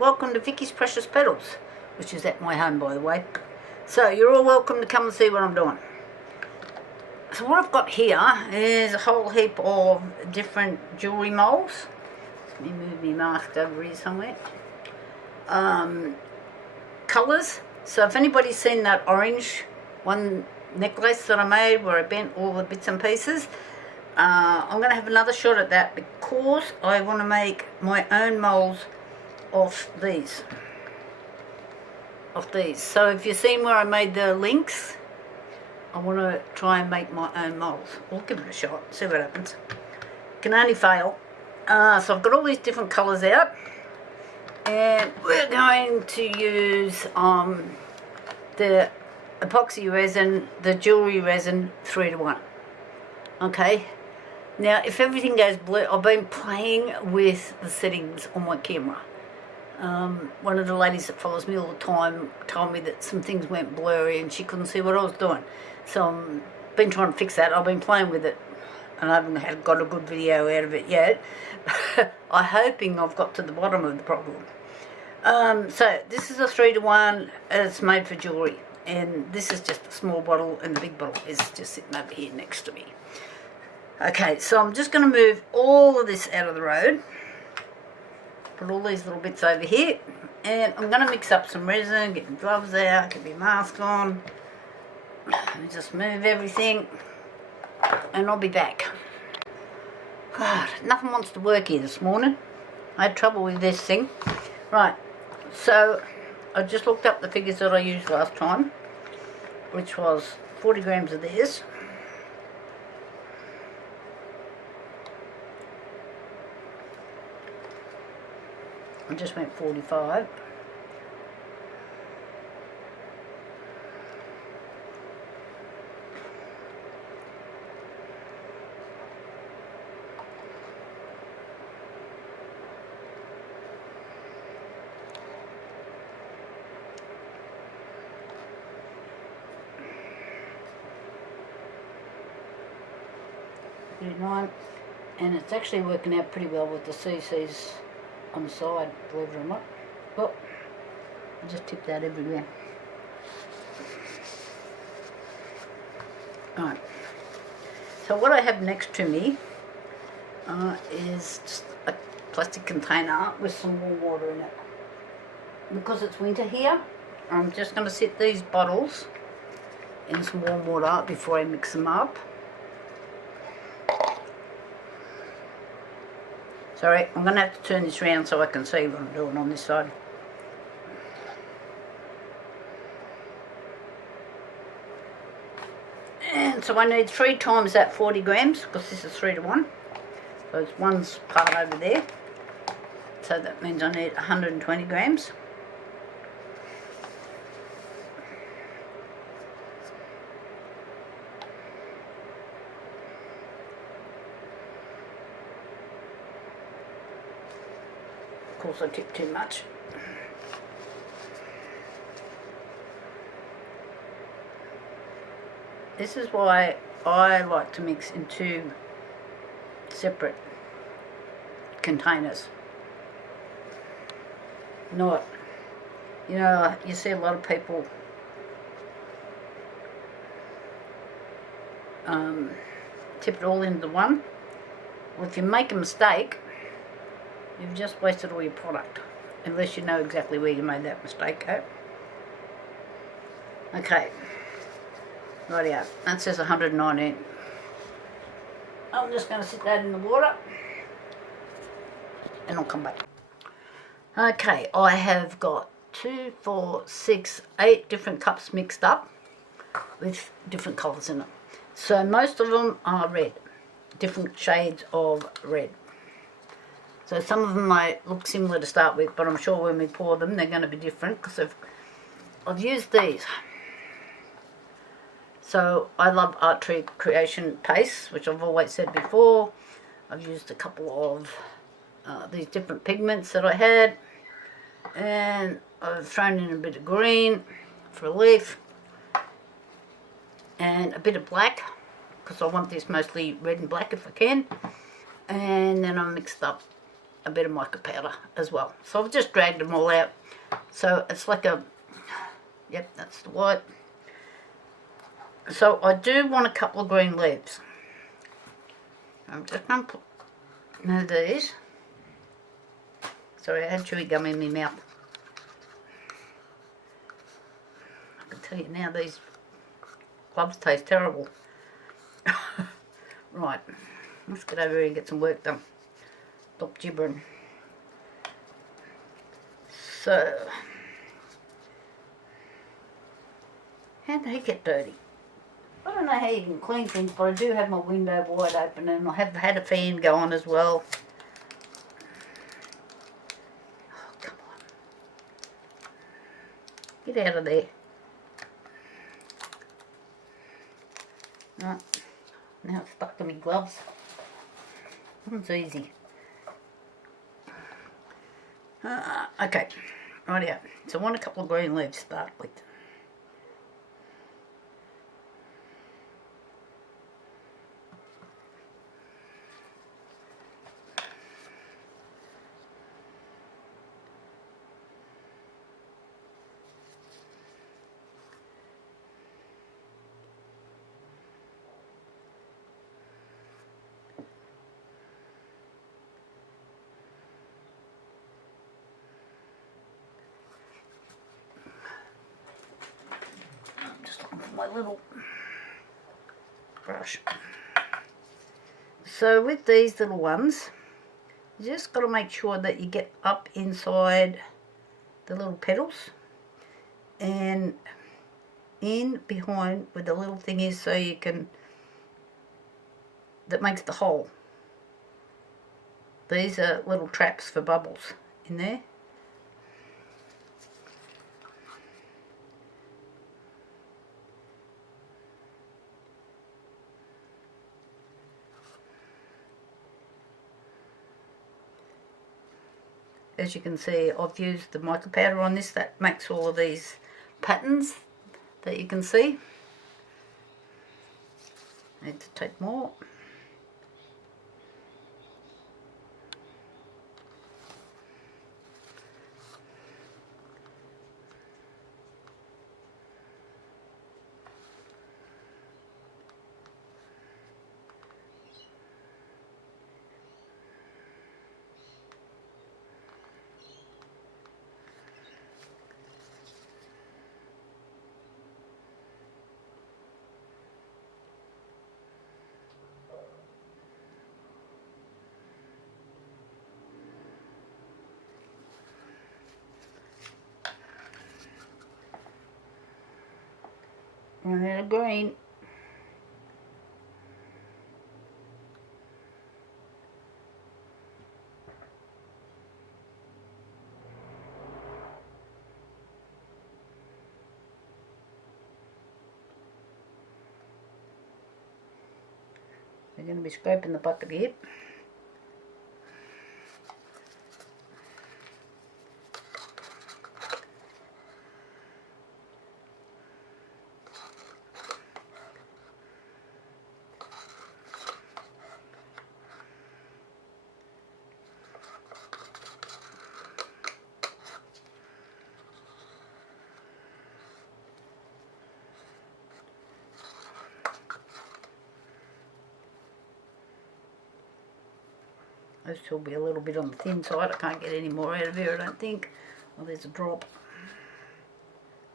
welcome to Vicky's Precious Petals, which is at my home, by the way. So you're all welcome to come and see what I'm doing. So what I've got here is a whole heap of different jewellery moulds. Let me move my mask over here somewhere. Colours. So if anybody's seen that orange one necklace that I made where I bent all the bits and pieces, I'm going to have another shot at that because I want to make my own moulds of these. So if you've seen where I made the links, I want to try and make my own moulds. We'll give it a shot, see what happens. Can only fail. So I've got all these different colours out, and we're going to use the epoxy resin, the jewellery resin 3:1. Okay. Now, if everything goes blue, I've been playing with the settings on my camera. One of the ladies that follows me all the time told me that some things went blurry and she couldn't see what I was doing. So I've been trying to fix that. I've been playing with it and I haven't got a good video out of it yet. I'm hoping I've got to the bottom of the problem. So this is a 3:1. It's made for jewellery. And this is just a small bottle and the big bottle is just sitting over here next to me. Okay, so I'm just going to move all of this out of the road. Put all these little bits over here. And I'm going to mix up some resin, get my gloves out, get my mask on. Let me just move everything. And I'll be back. God, nothing wants to work here this morning. I had trouble with this thing. Right, so I just looked up the figures that I used last time, which was 40 grams of this. I just went 45. And it's actually working out pretty well with the CCs on the side, believe it or not. Oh, I just tipped that everywhere. Alright, so what I have next to me is just a plastic container with some warm water in it. Because it's winter here, I'm just going to set these bottles in some warm water before I mix them up. Sorry, I'm going to have to turn this around so I can see what I'm doing on this side. And so I need 3 times that 40 grams because this is 3:1. So it's one's part over there. So that means I need 120 grams. Of course I tipped too much. This is why I like to mix in 2 separate containers. Not, you know, you see a lot of people tip it all into one. Well, if you make a mistake, you've just wasted all your product, unless you know exactly where you made that mistake at. Okay, rightio, that says 119. I'm just going to sit that in the water, and I'll come back. Okay, I have got 2, 4, 6, 8 different cups mixed up with different colours in them. So most of them are red, different shades of red. So some of them might look similar to start with, but I'm sure when we pour them they're going to be different because I've used these. So I love Art Tree Creation paste, which I've always said before. I've used a couple of these different pigments that I had, and I've thrown in a bit of green for a leaf and a bit of black because I want this mostly red and black if I can, and then I mixed up a bit of mica powder as well. So I've just dragged them all out. So it's like a, yep, that's the white. So I do want a couple of green leaves. I'm just going to put one of these. Sorry, I had chewing gum in my mouth. I can tell you now, these gloves taste terrible. Right, let's get over here and get some work done. Stop gibbering. So, how'd they get dirty? I don't know how you can clean things, but I do have my window wide open and I have had a fan going as well. Oh, come on. Get out of there. Right, now it's stuck to my gloves. That's easy. Okay, right out. So I want a couple of green leaves to start with. My little brush. So with these little ones, you just got to make sure that you get up inside the little petals and in behind where the little thing is, so you can, that makes the hole. These are little traps for bubbles in there. As you can see, I've used the mica powder on this. That makes all of these patterns that you can see. Need to take more. And then a green. We're going to be scraping the bucket here. Those two will be a little bit on the thin side. I can't get any more out of here, I don't think. Oh, there's a drop.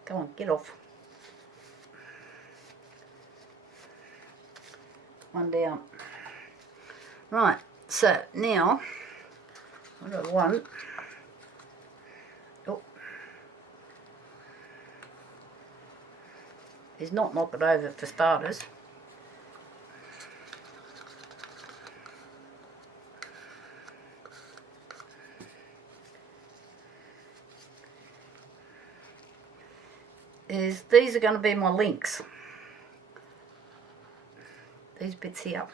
Come on, get off. One down. Right, so now, what do I want? Oh. Is not knock it over for starters. Is these are going to be my links. These bits here.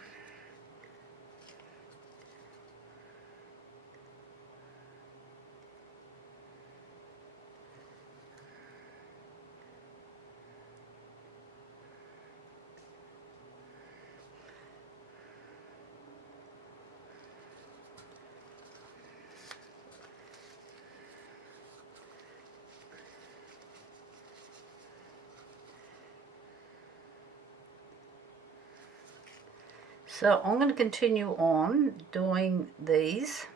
So I'm going to continue on doing these.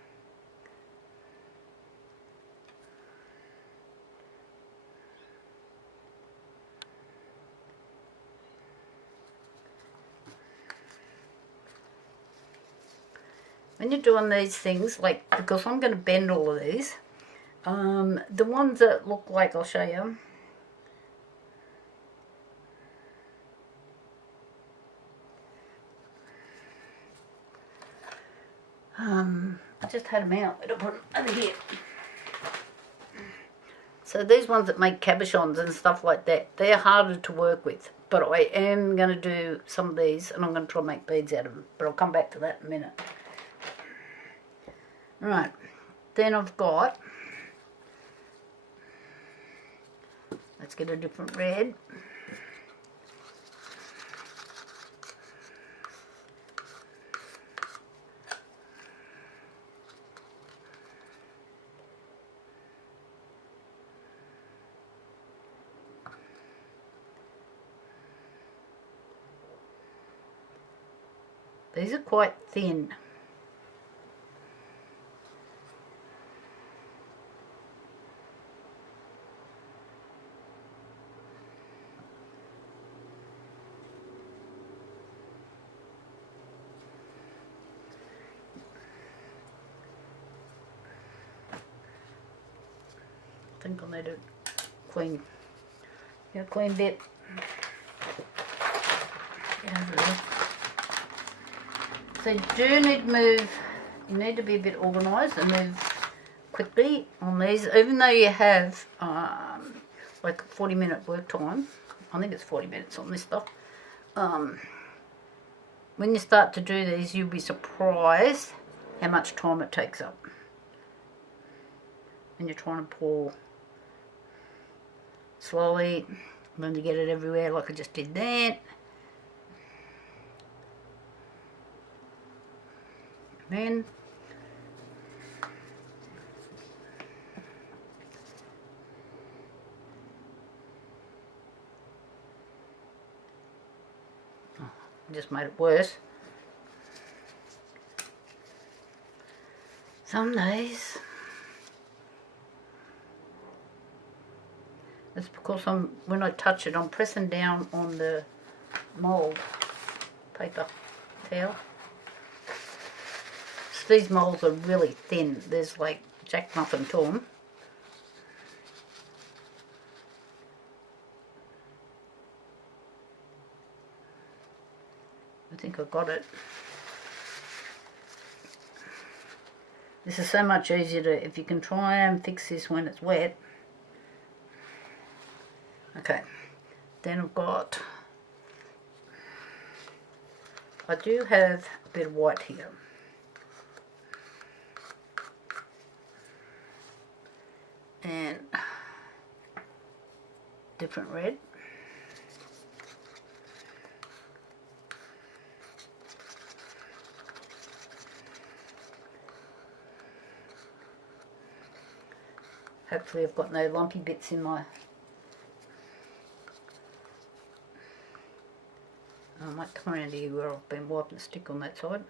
When you're doing these things, like, because I'm going to bend all of these, the ones that look like, I'll show you. I just had them out. I'll put them over here. So these ones that make cabochons and stuff like that, they're harder to work with. But I am going to do some of these, and I'm going to try and make beads out of them. But I'll come back to that in a minute. Right, then I've got, let's get a different red. These are quite thin. I think I need a clean, get a clean bit. Get over there. So you do need to move, you need to be a bit organised and move quickly on these, even though you have like a 40-minute work time. I think it's 40 minutes on this stuff. When you start to do these, you'll be surprised how much time it takes up when you're trying to pour slowly. When you get it everywhere like I just did that. Then I just made it worse. Some days it's because when I touch it, I'm pressing down on the mould paper towel. So these moulds are really thin. There's like jack muffin to them. I think I got it. This is so much easier to, if you can try and fix this when it's wet. Okay, then I've got, I do have a bit of white here. And different red. Hopefully I've got no lumpy bits in my, I might come around here where I've been wiping the stick on that side.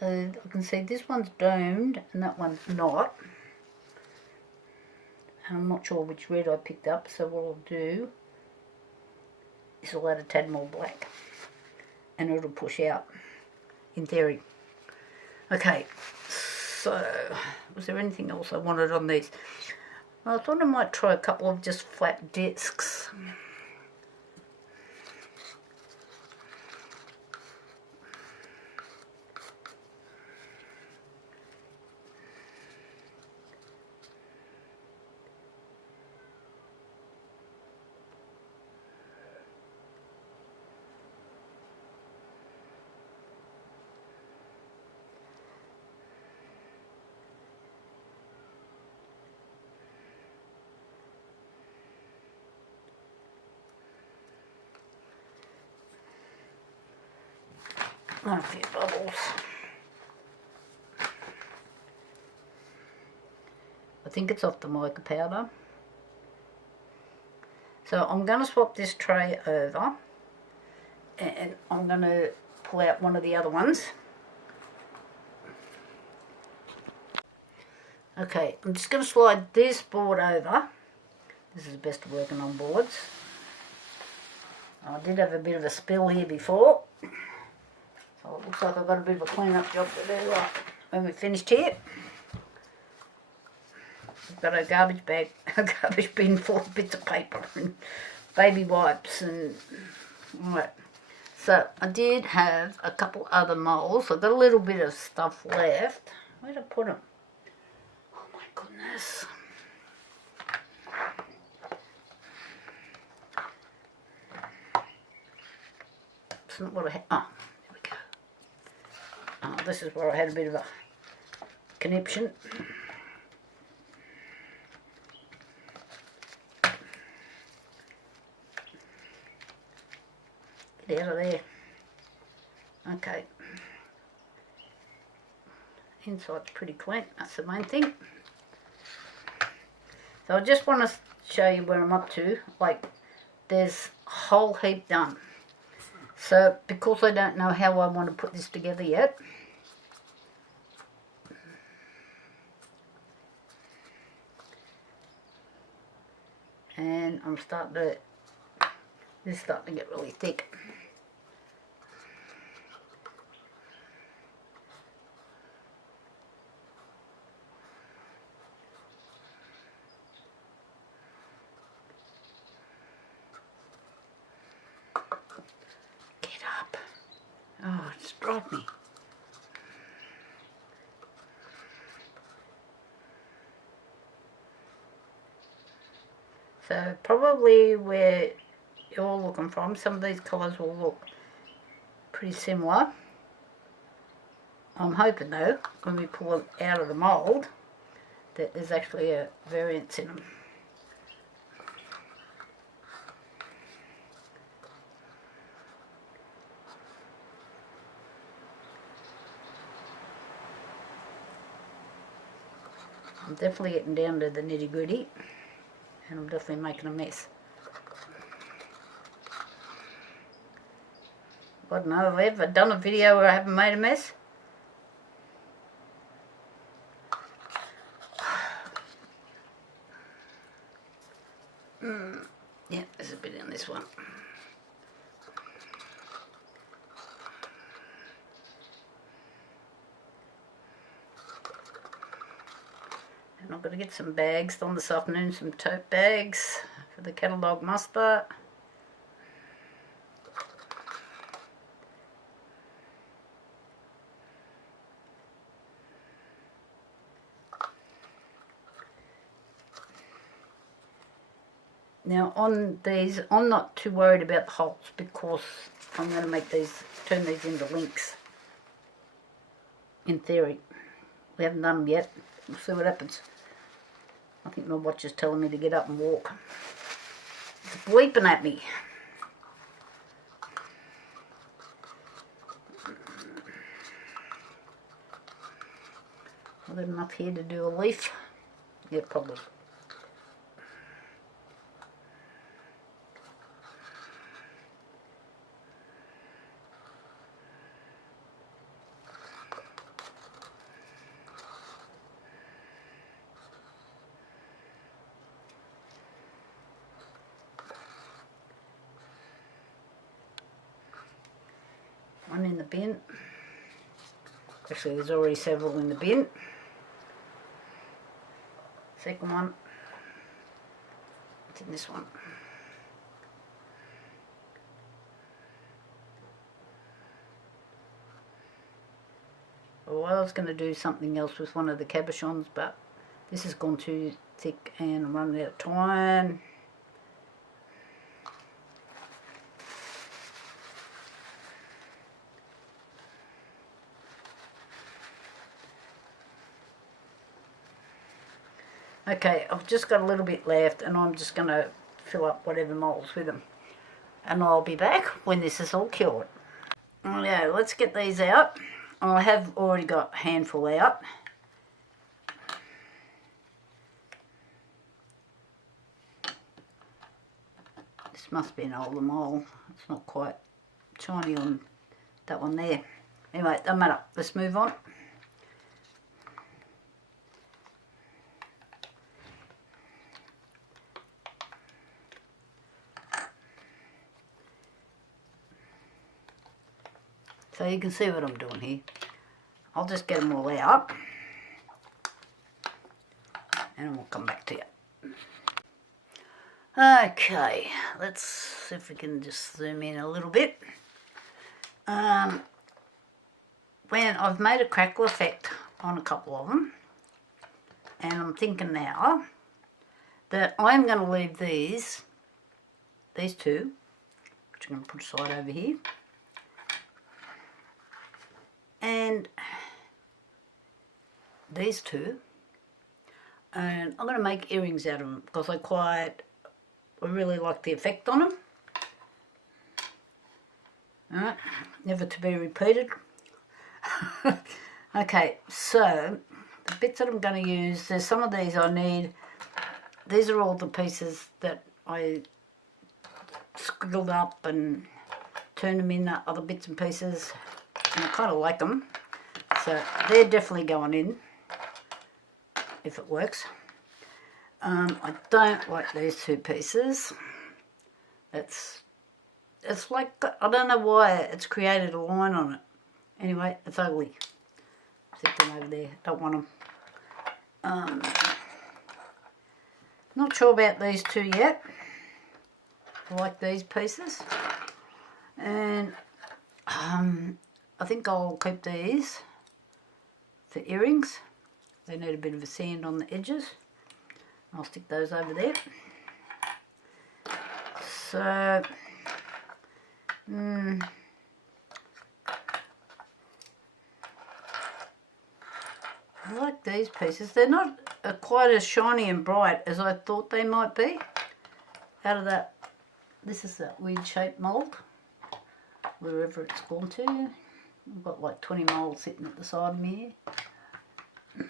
So I can see this one's domed and that one's not. And I'm not sure which red I picked up, so what I'll do is I'll add a tad more black and it'll push out, in theory. Okay, so was there anything else I wanted on these? Well, I thought I might try a couple of just flat discs. Oh, a few bubbles. I think it's off the mica powder. So I'm going to swap this tray over and I'm going to pull out one of the other ones. Okay, I'm just going to slide this board over. This is the best of working on boards. I did have a bit of a spill here before, so it looks like I've got a bit of a clean up job to do when we're finished here. I've got a garbage bag, a garbage bin full of bits of paper and baby wipes and right. So I did have a couple other moulds. I've got a little bit of stuff left. Where'd I put them? Oh my goodness. It's not what I had. Oh, there we go. Oh, this is where I had a bit of a conniption. Get out of there. Okay. Inside's pretty clean. That's the main thing. So I just want to show you where I'm up to. Like, there's a whole heap done. So, because I don't know how I want to put this together yet, and I'm starting to, this is starting to get really thick. Oh, it's dropped me. So probably where you're looking from, some of these colours will look pretty similar. I'm hoping though, when we pull it out of the mould, that there's actually a variance in them. I'm definitely getting down to the nitty gritty, and I'm definitely making a mess. I don't know, have I ever done a video where I haven't made a mess? Yeah, there's a bit in this one. And I'm going to get some bags on this afternoon, some tote bags for the catalogue muster. Now on these, I'm not too worried about the holes because I'm going to make these, turn these into links. In theory. We haven't done them yet. We'll see what happens. I think my watch is telling me to get up and walk. It's bleeping at me. I've got enough here to do a leaf. Yeah, probably. One in the bin. Actually, there's already several in the bin. Second one. It's in this one. Well, I was going to do something else with one of the cabochons, but this has gone too thick and I'm running out of time. Okay, I've just got a little bit left and I'm just going to fill up whatever moulds with them. And I'll be back when this is all cured. Oh yeah, let's get these out. I have already got a handful out. This must be an older mould. It's not quite shiny on that one there. Anyway, doesn't matter. Let's move on. So you can see what I'm doing here. I'll just get them all out and we'll come back to you. Okay, let's see if we can just zoom in a little bit. When I've made a crackle effect on a couple of them, and I'm thinking now that I'm going to leave these two, which I'm going to put aside over here, and these two, and I'm going to make earrings out of them because I really like the effect on them. Alright, never to be repeated. Okay, so the bits that I'm going to use, there's some of these I need. These are all the pieces that I scribbled up and turned them in other bits and pieces, and I kind of like them. So they're definitely going in, if it works. I don't like these two pieces. It's like, I don't know why it's created a line on it. Anyway, it's ugly. Stick them over there. Don't want them. Not sure about these two yet. I like these pieces. And I think I'll keep these for earrings. They need a bit of a sand on the edges. I'll stick those over there. So, I like these pieces. They're not quite as shiny and bright as I thought they might be. Out of that, this is that weird shaped mould, wherever it's gone to. I've got like 20 moulds sitting at the side of me here.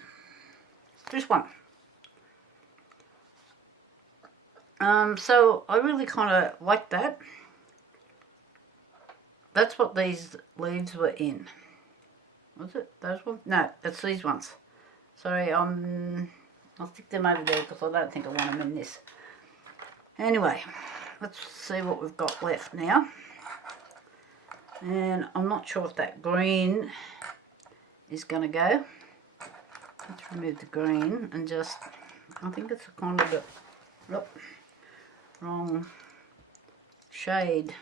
Just one. So I really kind of like that. That's what these leaves were in. Was it those ones? No, it's these ones. Sorry, I'll stick them over there because I don't think I want them in this. Anyway, let's see what we've got left now. And I'm not sure if that green is going to go. Let's remove the green and just, I think it's a kind of the wrong shade.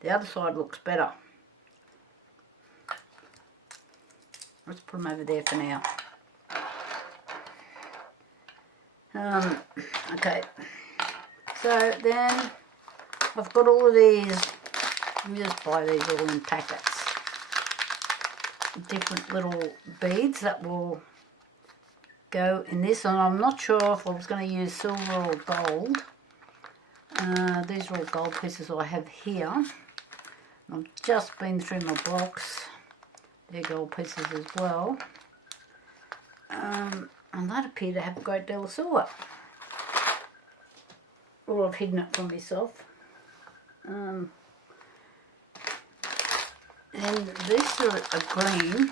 The other side looks better. Let's put them over there for now. Okay, so then I've got all of these. You just buy these all in packets. Different little beads that will go in this, and I'm not sure if I was going to use silver or gold. These are all gold pieces I have here. I've just been through my box. They're gold pieces as well. And that appear to have a great deal of silver. Or I've hidden it from myself. And these are a green.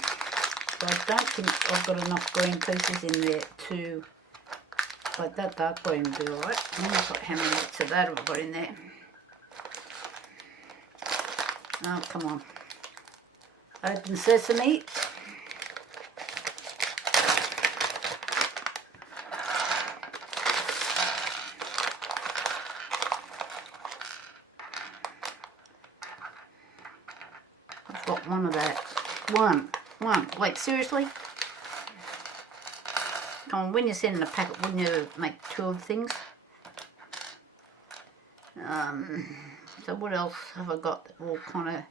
But I don't think I've got enough green pieces in there to, like that dark green would be alright. I'm not sure how many bits of that have I got in there. Oh, come on. Open sesame. I've got one of that. One. Wait, seriously? Come on, when you send in a packet, wouldn't you make two of things? So what else have I got that will kind of...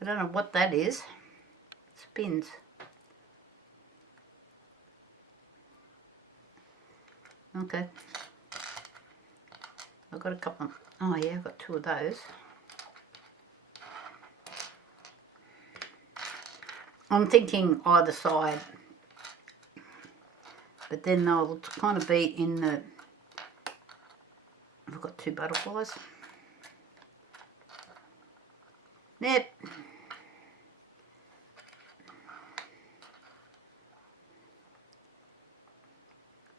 I don't know what that is. It spins. Okay. I've got a couple. Oh yeah, I've got 2 of those. I'm thinking either side, but then they'll kind of be in the... I've got 2 butterflies. Yep.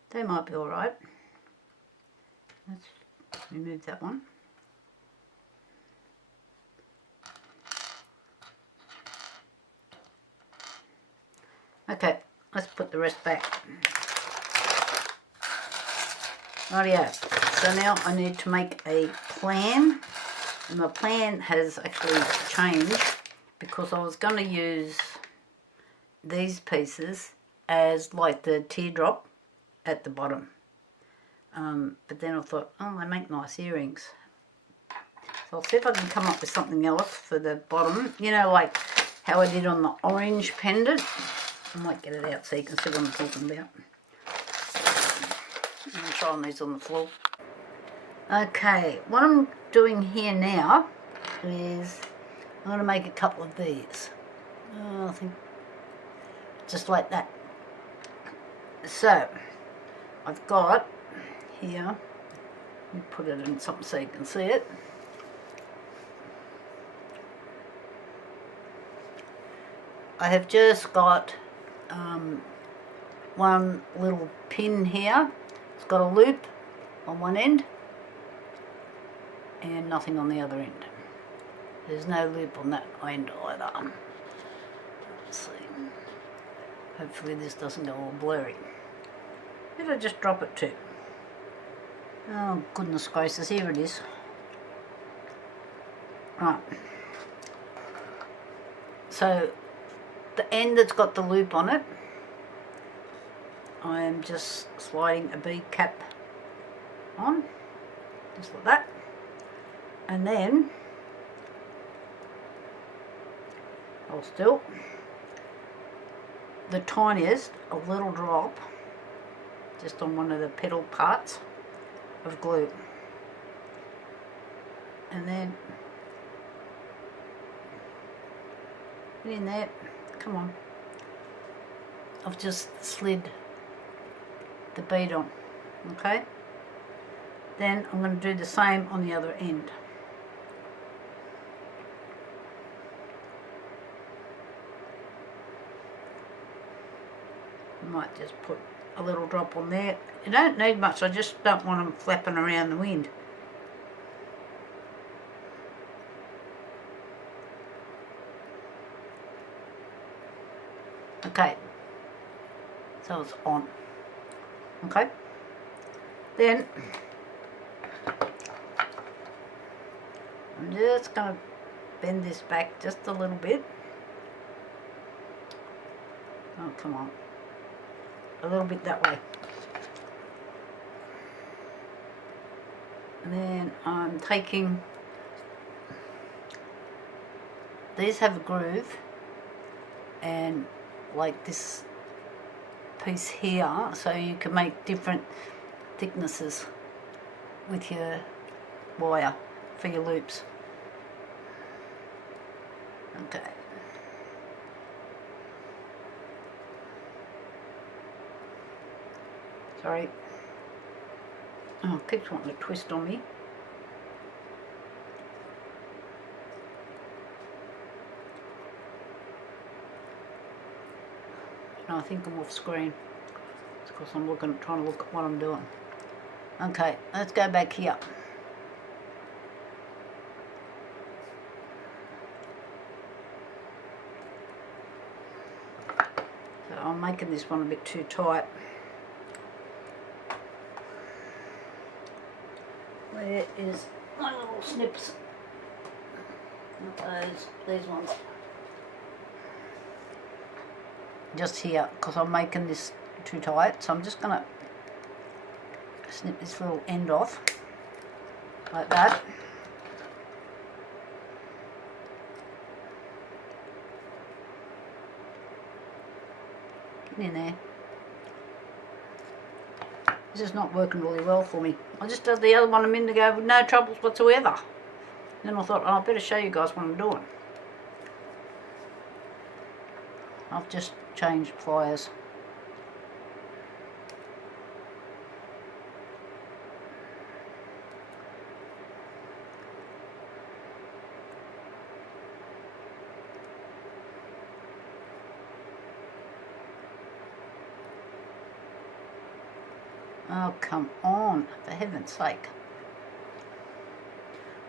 They might be alright. Let's remove that one. Okay, let's put the rest back. Rightio. So now I need to make a plan. And my plan has actually changed because I was going to use these pieces as like the teardrop at the bottom. But then I thought, oh, they make nice earrings. So I'll see if I can come up with something else for the bottom. You know, like how I did on the orange pendant. I might get it out so you can see what I'm talking about. I'm trying these on the floor. Okay, what I'm doing here now is I'm going to make a couple of these. I think just like that. So I've got here, let me put it in something so you can see it. I have just got one little pin here. It's got a loop on one end and nothing on the other end. There's no loop on that end either. Let's see. Hopefully this doesn't go all blurry. Did I just drop it too? Oh goodness gracious, here it is. Right. So the end that's got the loop on it, I am just sliding a bead cap on, just like that. And then I'll still, the tiniest, a little drop just on one of the petal parts of glue. And then get in there, come on. I've just slid the bead on, okay? Then I'm going to do the same on the other end. I might just put a little drop on there. You don't need much, I just don't want them flapping around the wind. Okay, so it's on. Okay, then I'm just going to bend this back just a little bit. Oh, come on. A little bit that way. And then I'm taking, these have a groove, and like this piece here, so you can make different thicknesses with your wire for your loops. Okay. Sorry. Oh, it keeps wanting to twist on me. No, I think I'm off screen. It's because I'm trying to look at what I'm doing. Okay, let's go back here. So I'm making this one a bit too tight. Where is my little snips? Not these ones. Just here, because I'm making this too tight, so I'm just going to snip this little end off, like that. Get in there. This is not working really well for me. I just did the other one a minute ago with no troubles whatsoever. Then I thought, oh, I better show you guys what I'm doing. I've just changed pliers. Oh, come on, for heaven's sake.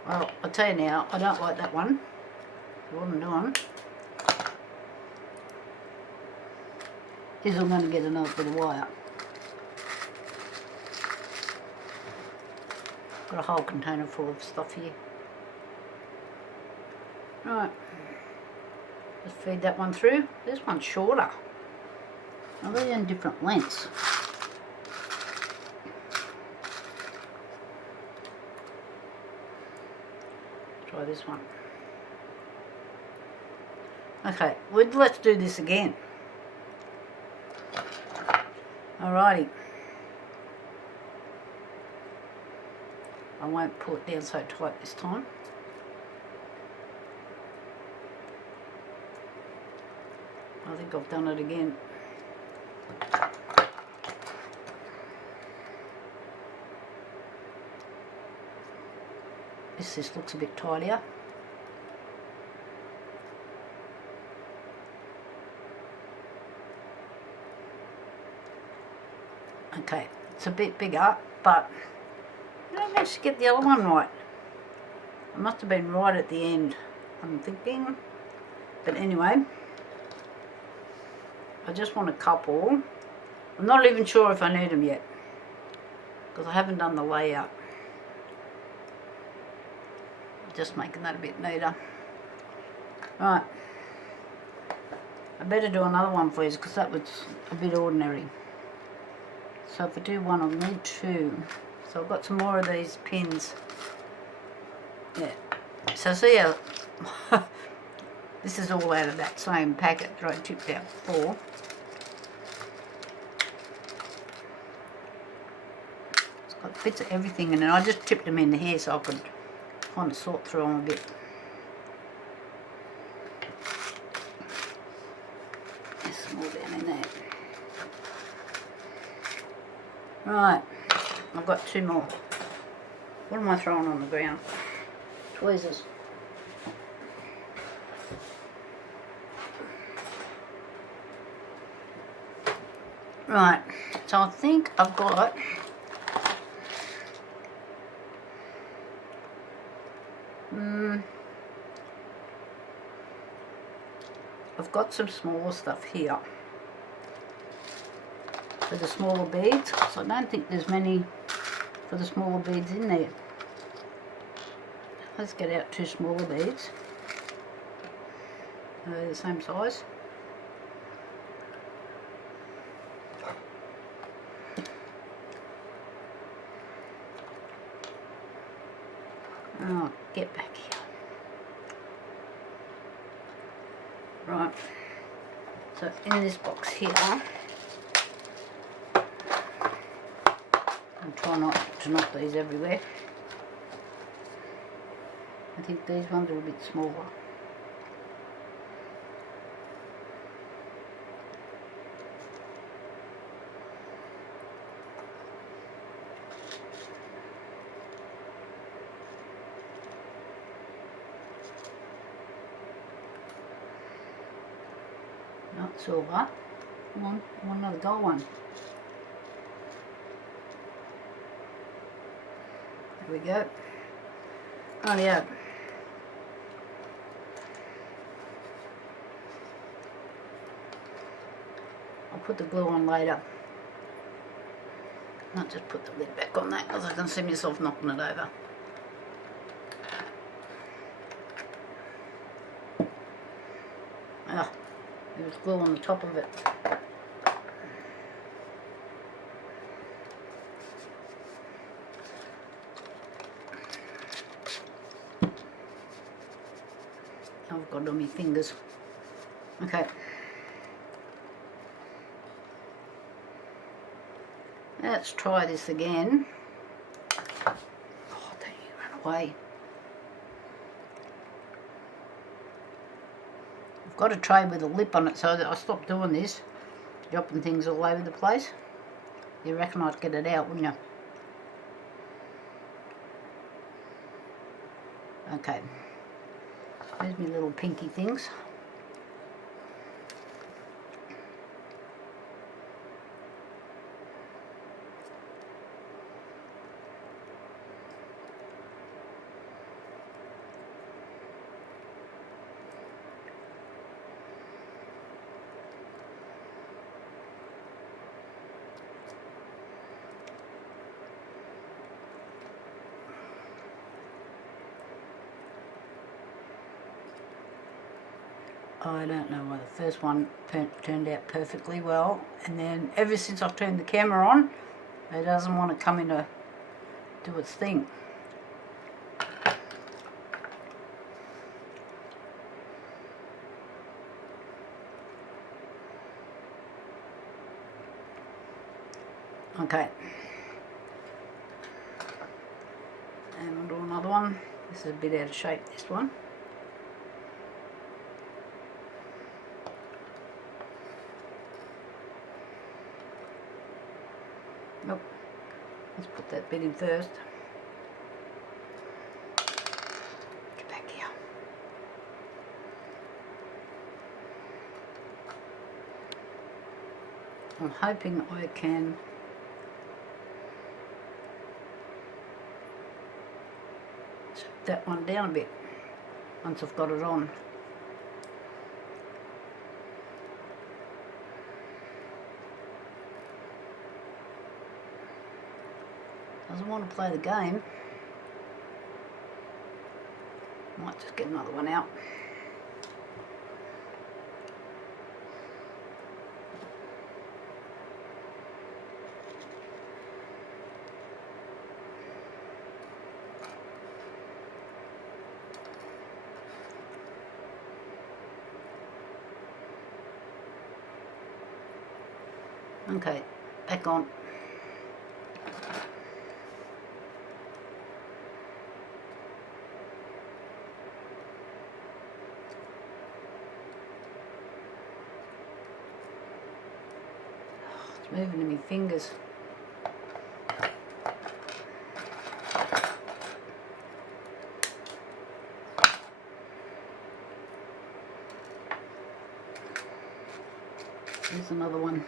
Well, I'll tell you now, I don't like that one. What I'm doing is I'm going to get another bit of wire. Got a whole container full of stuff here. Right, just feed that one through. This one's shorter. Now they're in different lengths. Try this one. Okay, well, let's do this again. Alrighty. I won't pull it down so tight this time. I think I've done it again. This looks a bit tidier. Okay, it's a bit bigger, but I don't manage to get the other one right. I must have been right at the end, I'm thinking. But anyway, I just want a couple. I'm not even sure if I need them yet, because I haven't done the layout. Just making that a bit neater. Right, I better do another one for you because that was a bit ordinary. So if I do one, I'll need two. So I've got some more of these pins. Yeah. So see how this is all out of that same packet that I tipped out before. It's got bits of everything in it. I just tipped them in here so I could kind of sort through them a bit. There's some more down in there. Right, I've got two more. What am I throwing on the ground? Tweezers. Right, so I think I've got I've got some smaller stuff here for the smaller beads, so I don't think there's many for the smaller beads in there. Let's get out two smaller beads. They're the same size. Oh, get back here. Right, so in this box here, I'll try not to knock these everywhere. I think these ones are a bit smaller. Not silver. Come on, I want another gold one. There we go. Rightio. I'll put the glue on later. I'll just put the lid back on that because I can see myself knocking it over. Ah, there was glue on the top of it. I've got it on my fingers. Okay. Let's try this again. Oh, dang, you run away. I've got a tray with a lip on it, so that I stopped doing this, dropping things all over the place. You reckon I'd get it out, wouldn't you? Okay, there's my little pinky things. I don't know why the first one turned out perfectly well, and then ever since I've turned the camera on, it doesn't want to come in to do its thing. Okay, and I'll do another one. This is a bit out of shape, this one. Nope. Let's put that bit in first. Get back here. I'm hoping I can set that one down a bit once I've got it on. Doesn't want to play the game. Might just get another one out. Okay, back on. Moving in my fingers. Here's another one.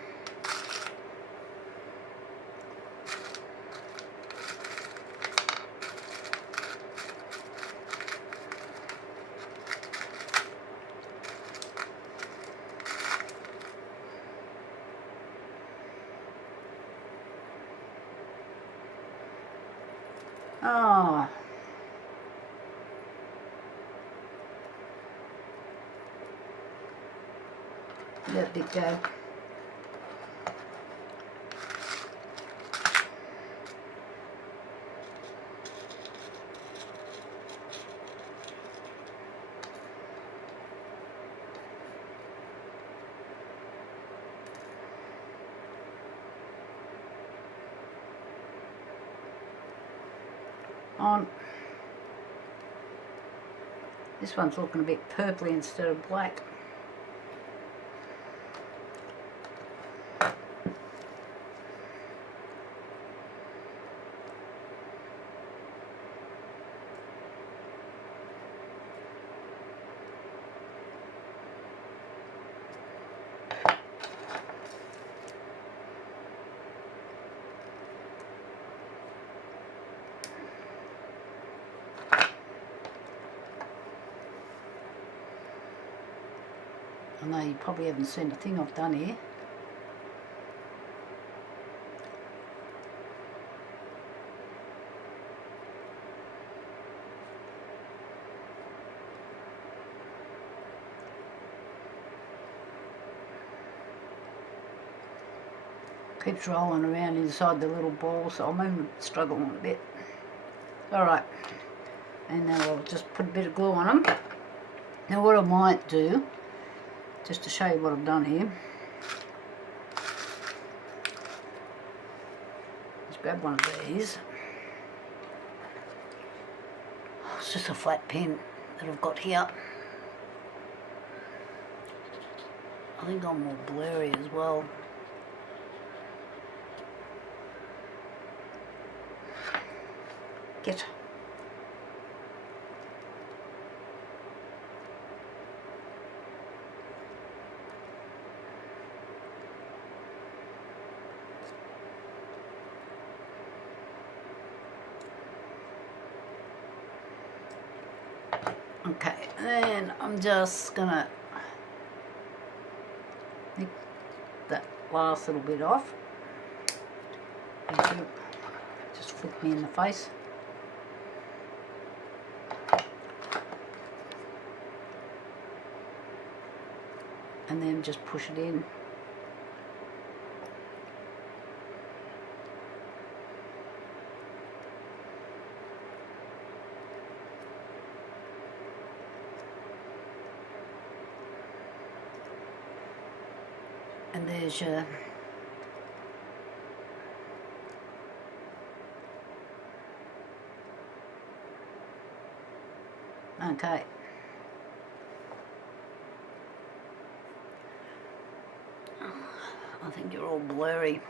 Oh, let it go. On. This one's looking a bit purpley instead of black. I know you probably haven't seen the thing I've done here. Keeps rolling around inside the little ball, so I'm even struggling a bit. Alright, and now I'll just put a bit of glue on them. Now what I might do, just to show you what I've done here, grab one of these. It's just a flat pen that I've got here. I think I'm more blurry as well. Get. Okay, then I'm just gonna nick that last little bit off. Thank you. Just flick me in the face. And then just push it in. And there's your okay. I think you're all blurry.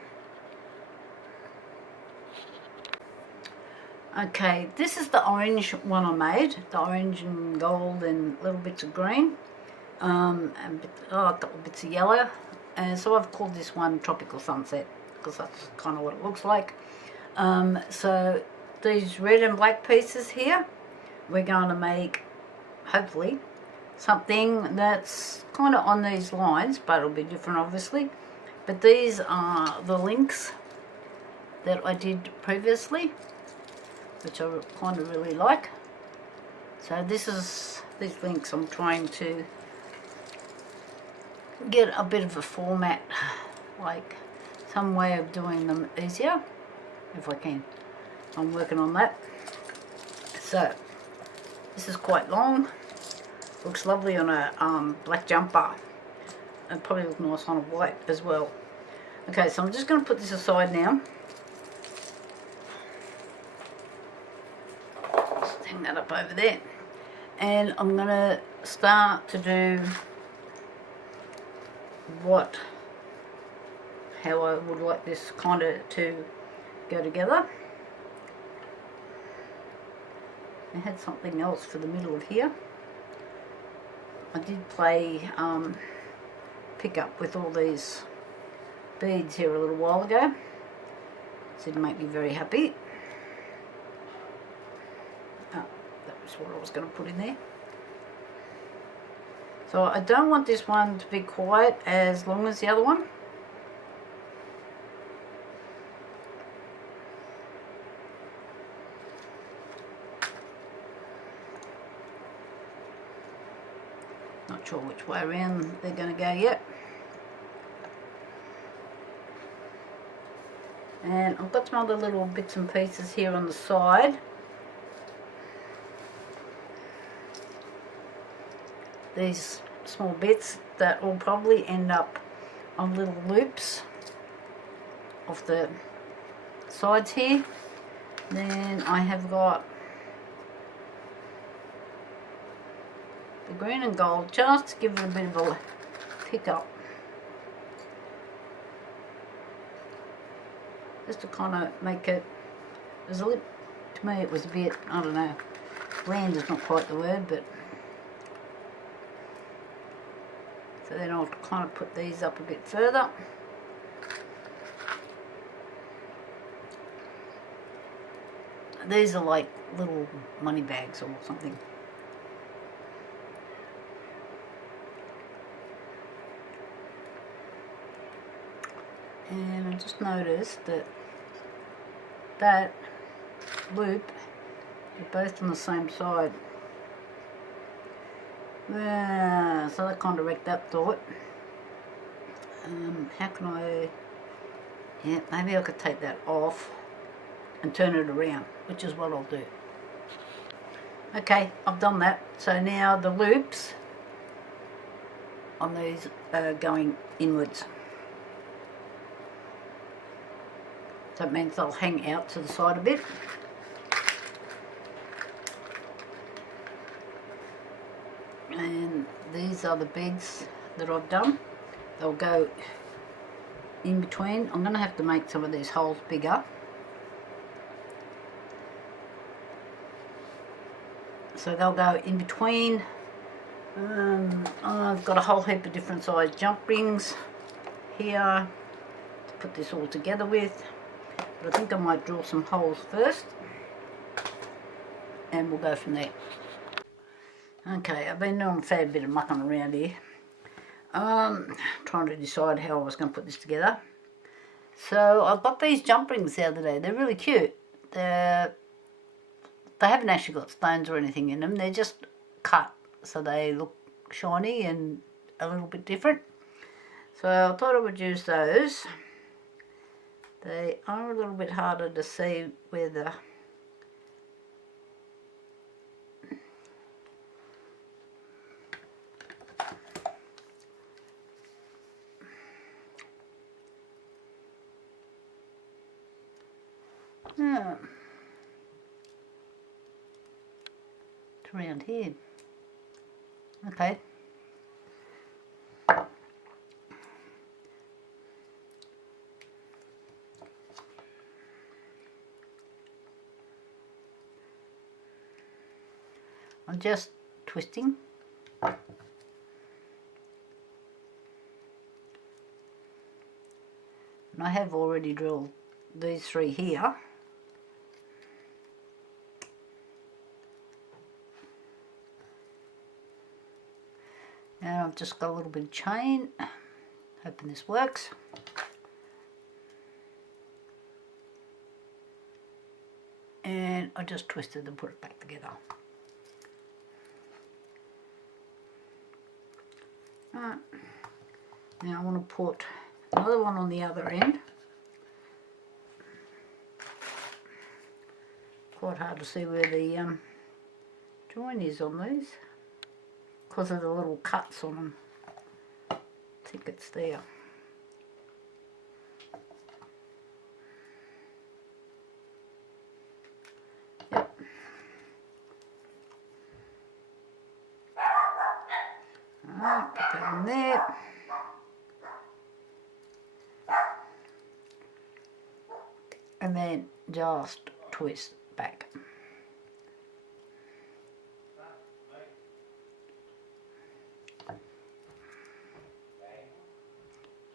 Okay, this is the orange one I made. The orange and gold and little bits of green. And a couple of bits of yellow. And so I've called this one Tropical Sunset because that's kind of what it looks like. So these red and black pieces here, we're going to make, hopefully, something that's kind of on these lines, but it'll be different obviously. But these are the links that I did previously, which I kind of really like. So this is, these links I'm trying to get a bit of a format, like some way of doing them easier, if I can. I'm working on that. So this is quite long, looks lovely on a black jumper, and probably look nice on a white as well. Okay, so I'm just going to put this aside now. Just hang that up over there, and I'm going to start to do how I would like this kind of to go together. I had something else for the middle of here. I did play pick up with all these beads here a little while ago. It didn't make me very happy. Oh, that was what I was going to put in there. So I don't want this one to be quite as long as the other one. Not sure which way around they're going to go yet. And I've got some other little bits and pieces here on the side. These small bits that will probably end up on little loops off the sides here. Then I have got the green and gold just to give it a bit of a pick up. Just to kind of make it, there's a little, to me it was a bit, I don't know, bland is not quite the word, but so then I'll kind of put these up a bit further. These are like little money bags or something. And I just noticed that that loop is both on the same side. So that kind of wrecked that thought. How can I, yeah, maybe I could take that off and turn it around, which is what I'll do. Okay, I've done that. So now the loops on these are going inwards. So it means they'll hang out to the side a bit. And these are the beads that I've done. They'll go in between. I'm going to have to make some of these holes bigger. So they'll go in between. I've got a whole heap of different size jump rings here to put this all together with. But I think I might drill some holes first. And we'll go from there. Okay, I've been doing a fair bit of mucking around here. Trying to decide how I was going to put this together. So I got these jump rings the other day. They're really cute. They haven't actually got stones or anything in them. They're just cut, so they look shiny and a little bit different. So I thought I would use those. They are a little bit harder to see where the it's around here. Okay. I'm just twisting. And I have already drilled these three here. Now I've just got a little bit of chain. Hoping this works. And I just twisted and put it back together. Right. Now I want to put another one on the other end. Quite hard to see where the join is on these because of the little cuts on them. I think it's there. Yep. Alright, put that in there. And then just twist back.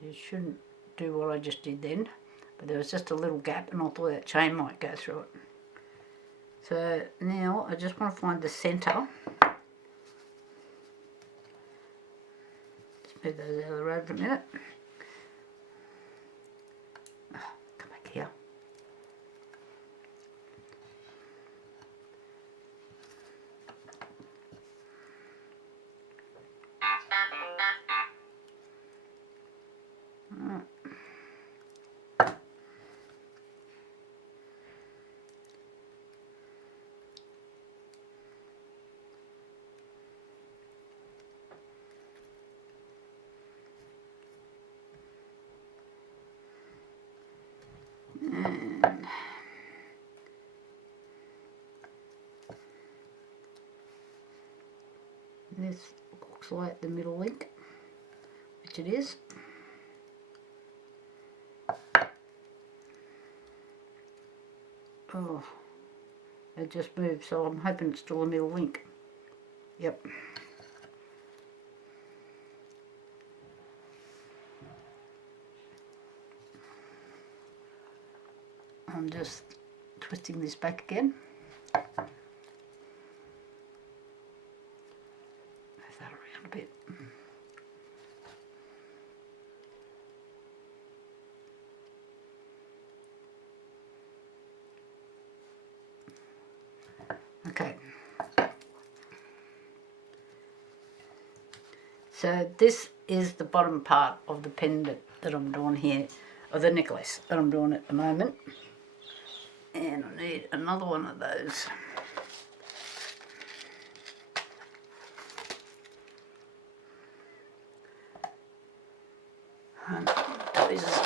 You shouldn't do what I just did then, but there was just a little gap and I thought that chain might go through it. So now I just want to find the centre. Just move those out of the road for a minute. Oh, come back here. And this looks like the middle link, which it is. Oh, it just moved, so I'm hoping it's still a middle link. Yep. I'm just twisting this back again. Move that around a bit. Okay. So this is the bottom part of the pendant that I'm doing here, or the necklace that I'm doing at the moment. And I need another one of those. And those.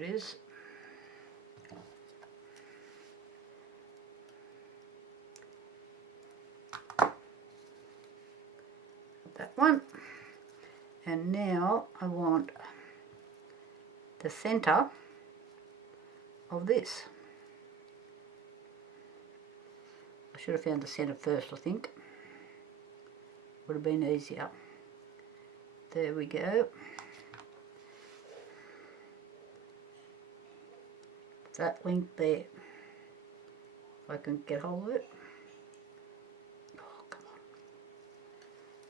it is. That one. And now I want the centre of this. I should have found the centre first, I think. Would have been easier. There we go. That link there. If I can get hold of it. Oh, come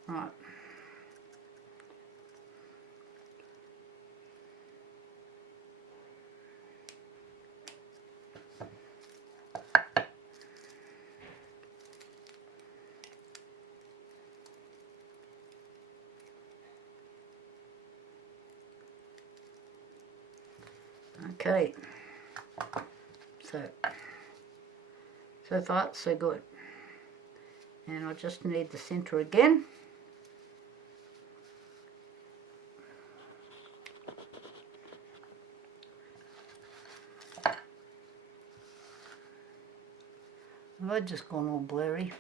on. Right. Okay, so far so good, and I just need the centre again. I've just gone all blurry.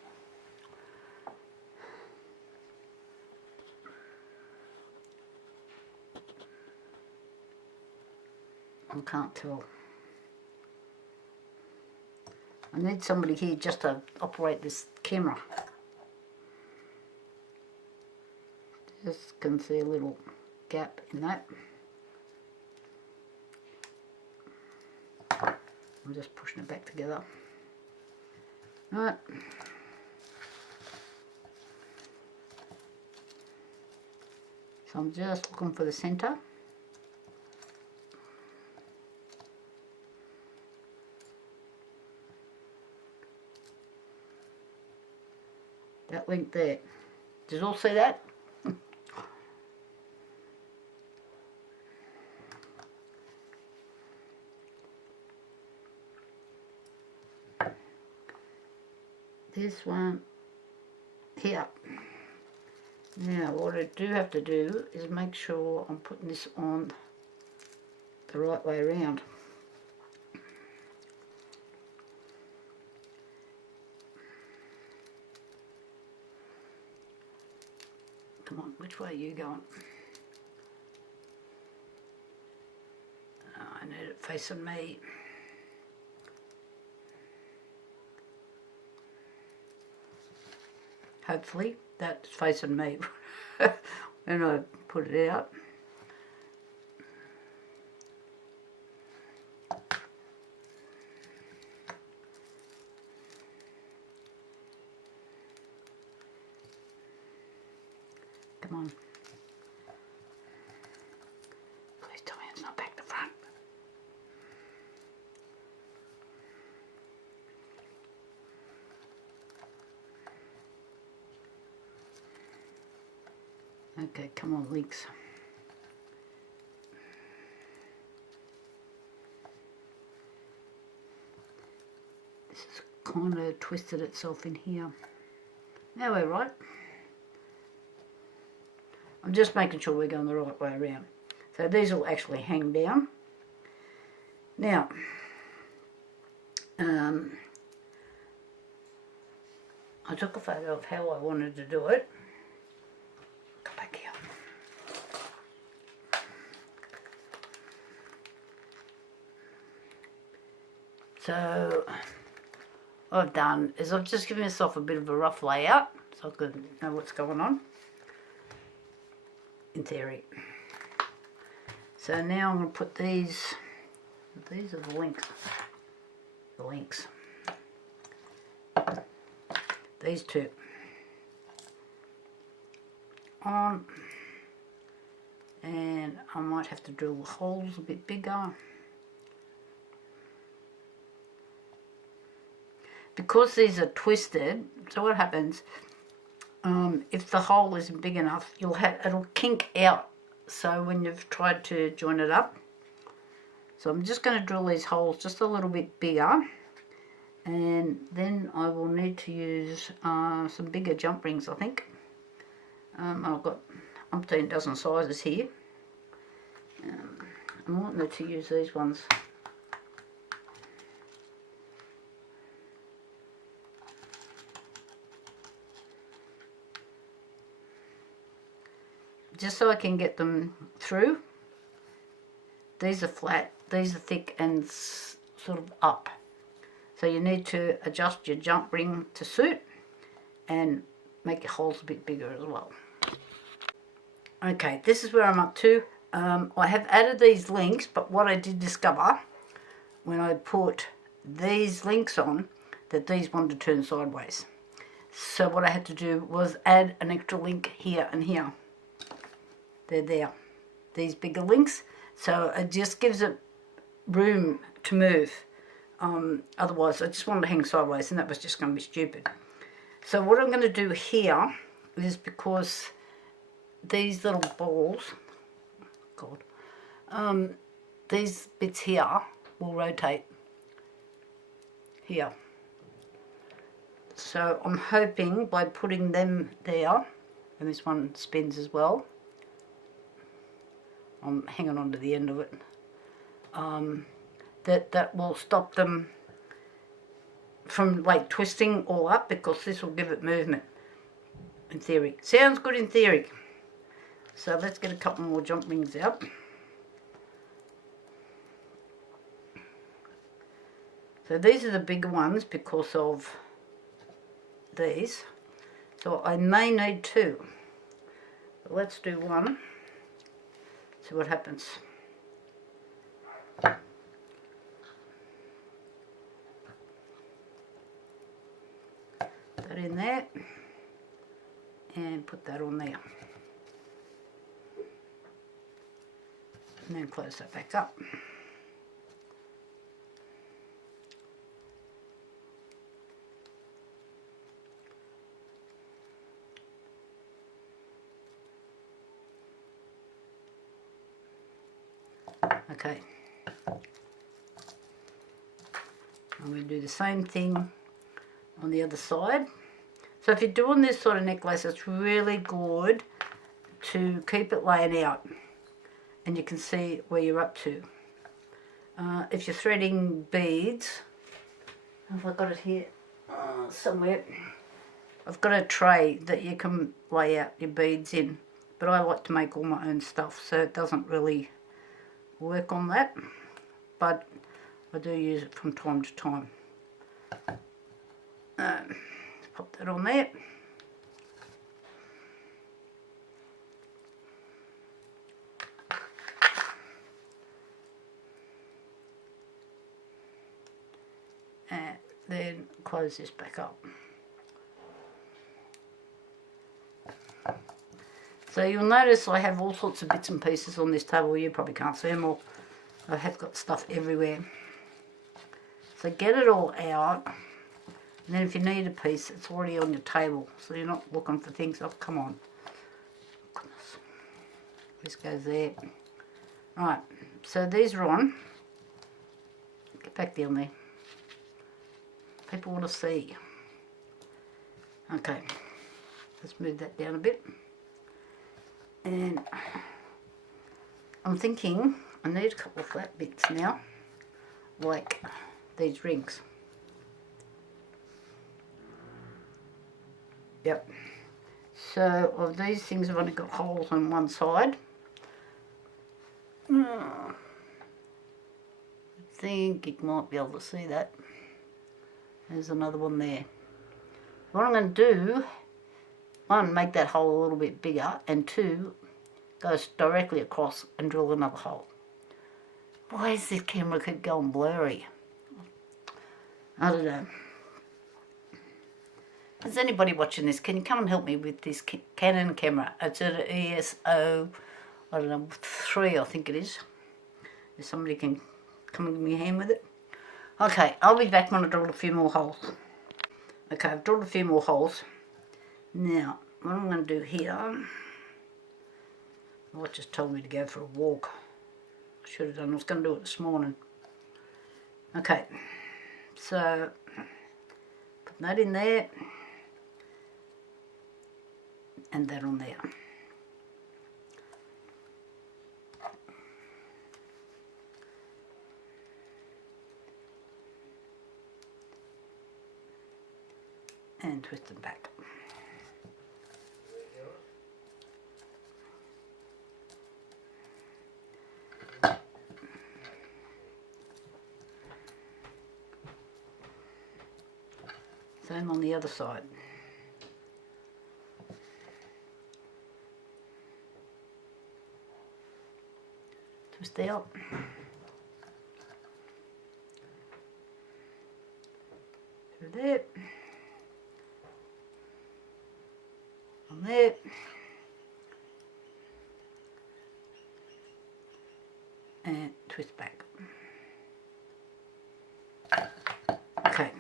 I can't tell. I need somebody here just to operate this camera. Just can see a little gap in that. I'm just pushing it back together. Right. So I'm just looking for the centre. That link there. Did you all see that? This one here. Now what I do have to do is make sure I'm putting this on the right way around. Come on, which way are you going? Oh, I need it facing me. Hopefully that's facing me when I put it out. Come on. Please tell me it's not back to front. Okay, come on, links. This has kind of twisted itself in here. Now we're right. I'm just making sure we're going the right way around. So these will actually hang down. Now, I took a photo of how I wanted to do it. Come back here. So, what I've done is I've just given myself a bit of a rough layout so I could know what's going on. In theory. So now I'm going to put these are the links. The links. These two on, and I might have to drill the holes a bit bigger because these are twisted. So what happens if the hole isn't big enough, it'll kink out, so when you've tried to join it up. So I'm just going to drill these holes just a little bit bigger, and then I will need to use some bigger jump rings, I think. I've got umpteen dozen sizes here. I might need to use these ones. Just so I can get them through. These are flat, these are thick and sort of up. So you need to adjust your jump ring to suit and make your holes a bit bigger as well. Okay, this is where I'm up to. I have added these links, but what I did discover when I put these links on, that these wanted to turn sideways. So what I had to do was add an extra link here and here. They're there. These bigger links. So it just gives it room to move. Otherwise, I just wanted to hang sideways, and that was just going to be stupid. So what I'm going to do here is, because these little balls, God, these bits here will rotate here. So I'm hoping by putting them there, and this one spins as well, I'm hanging on to the end of it, that will stop them from like twisting all up, because this will give it movement in theory. Sounds good in theory. So let's get a couple more jump rings out. So these are the bigger ones because of these. So I may need two. But let's do one. See what happens. That in there, and put that on there, and then close that back up. Okay, I'm going to do the same thing on the other side. So if you're doing this sort of necklace, it's really good to keep it laying out and you can see where you're up to. If you're threading beads, have I got it here somewhere? I've got a tray that you can lay out your beads in, but I like to make all my own stuff, so it doesn't really work on that, but I do use it from time to time. Pop that on there. And then close this back up. So you'll notice I have all sorts of bits and pieces on this table. You probably can't see them all. I have got stuff everywhere. So get it all out. And then if you need a piece, it's already on your table. So you're not looking for things. Oh, come on. Goodness. This goes there. Right. So these are on. Get back down there. People want to see. Okay. Let's move that down a bit. And I'm thinking I need a couple of flat bits now, like these rings. Yep. So of these things, I've only got holes on one side. I think you might be able to see that. There's another one there. What I'm going to do, one, make that hole a little bit bigger, and two, go directly across and drill another hole. Why does this camera keep going blurry? I don't know. Is anybody watching this? Can you come and help me with this Canon camera? It's at an ESO, I don't know, 3 I think it is. If somebody can come and give me a hand with it. Okay, I'll be back when I drill a few more holes. Okay, I've drilled a few more holes. Now, what I'm going to do here, what just told me to go for a walk. I should have done, I was going to do it this morning. Okay, so put that in there and that on there. and twist them back. Same on the other side. Twist out. Through there. On there. And twist back. Okay.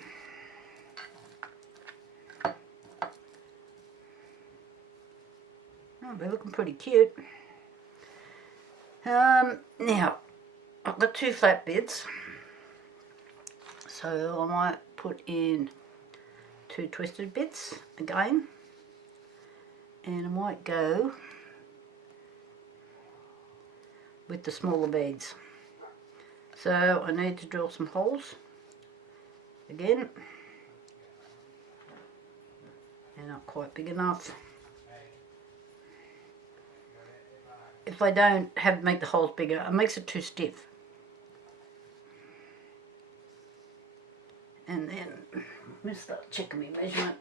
Oh, they're looking pretty cute. Now, I've got 2 flat bits, so I might put in 2 twisted bits again, and I might go with the smaller beads. So I need to drill some holes again. They're not quite big enough. If I don't make the holes bigger, it makes it too stiff. And then I'm going to start checking my measurement.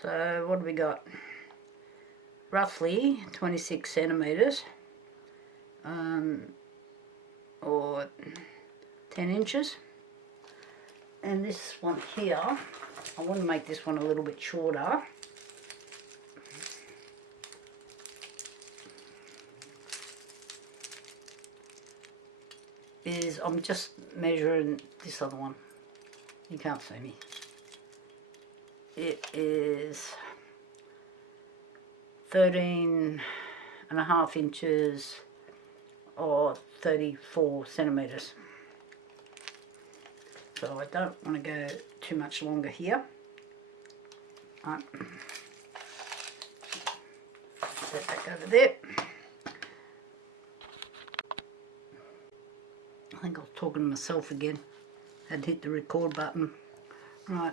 So what do we got? Roughly 26 centimetres, or 10 inches. And this one here, I want to make this one a little bit shorter. I'm just measuring this other one. You can't see me. It is 13.5 inches or 34 centimetres. So I don't want to go too much longer here. Right. Set that over there. I think I was talking to myself again. Had hit the record button. Right.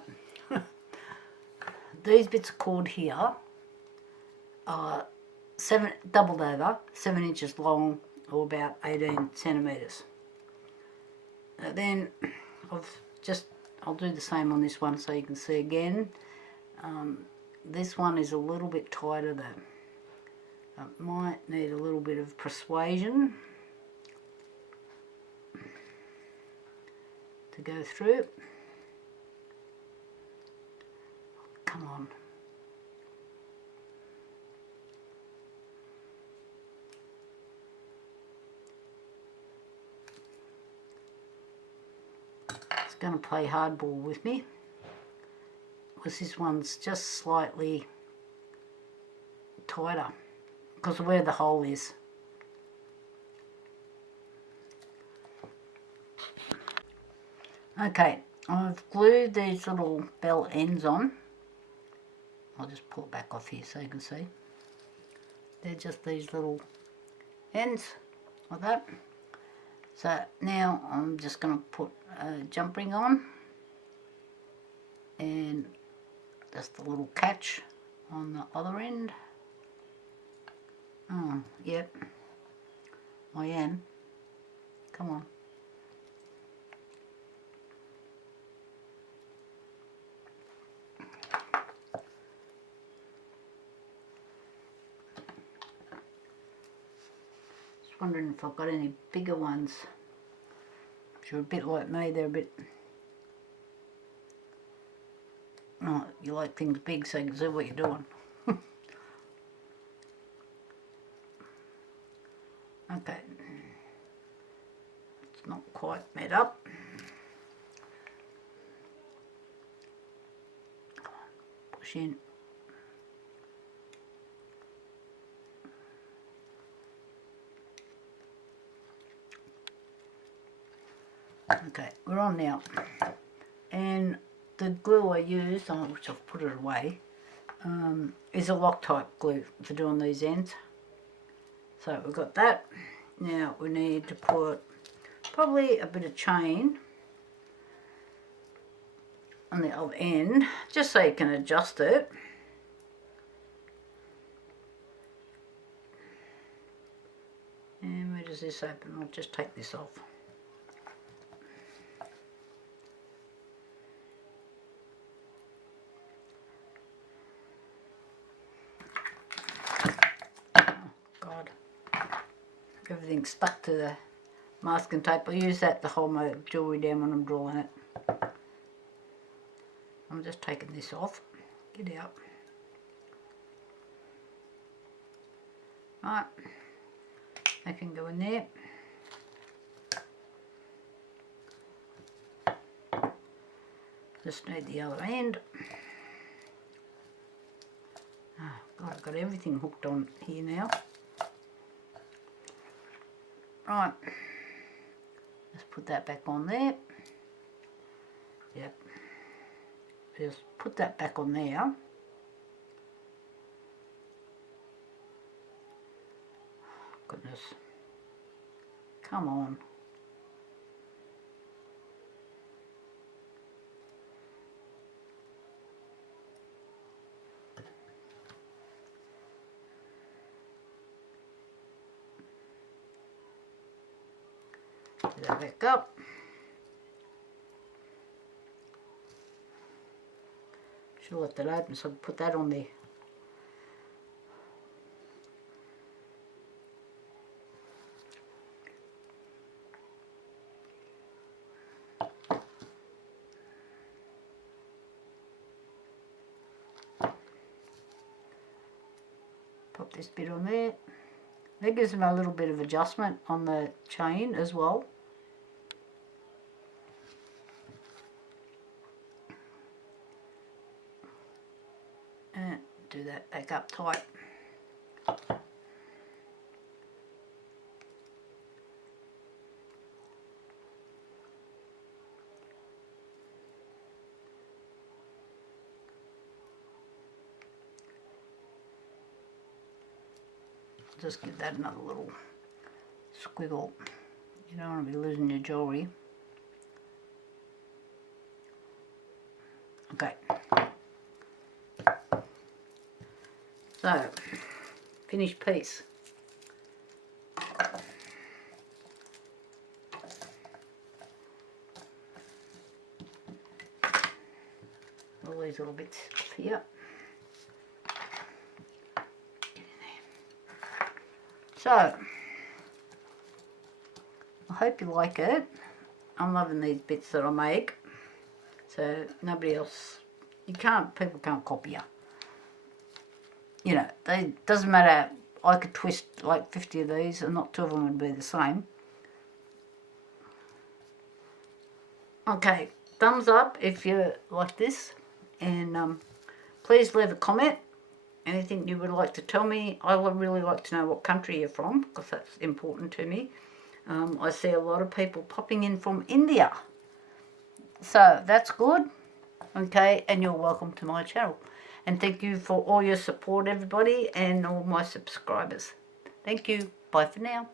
These bits of cord here are doubled over, 7 inches long, or about 18 centimetres. Then I'll do the same on this one so you can see again. This one is a little bit tighter though. It might need a little bit of persuasion to go through. Come on. It's going to play hardball with me, because this one's just slightly tighter because of where the hole is. Okay, I've glued these little bell ends on. I'll just pull it back off here so you can see. They're just these little ends like that. So now I'm just going to put a jump ring on, and just a little catch on the other end. Oh, yep, I am. Come on. Just wondering if I've got any bigger ones. If you're a bit like me, they're a bit... Oh, you like things big so you can see what you're doing. Okay. It's not quite met up. Push in. Okay, we're on now. And the glue I used, which I've put it away, is a Loctite glue for doing these ends. So we've got that. Now we need to put probably a bit of chain on the other end, just so you can adjust it. And where does this open? I'll just take this off. Oh God, everything's stuck to the masking tape. I use that to hold my jewellery down when I'm drawing it. I'm just taking this off. Get out. Right. I can go in there. Just need the other end. Oh God, I've got everything hooked on here now. Right. Let's put that back on there. Yep. Just put that back on there. Goodness. Come on. Put that back up. Should have left that open, so I'll put that on there. Pop this bit on there. That gives them a little bit of adjustment on the chain as well. And do that back up tight. Just give that another little squiggle. You don't want to be losing your jewellery. Okay. So, finished piece. All these little bits off here. So, I hope you like it. I'm loving these bits that I make. So, nobody else, people can't copy you. You know, it doesn't matter, I could twist like 50 of these and not 2 of them would be the same. Okay, thumbs up if you like this. And please leave a comment. Anything you would like to tell me. I would really like to know what country you're from, because that's important to me. I see a lot of people popping in from India. So that's good. Okay, and you're welcome to my channel. And thank you for all your support, everybody, and all my subscribers. Thank you. Bye for now.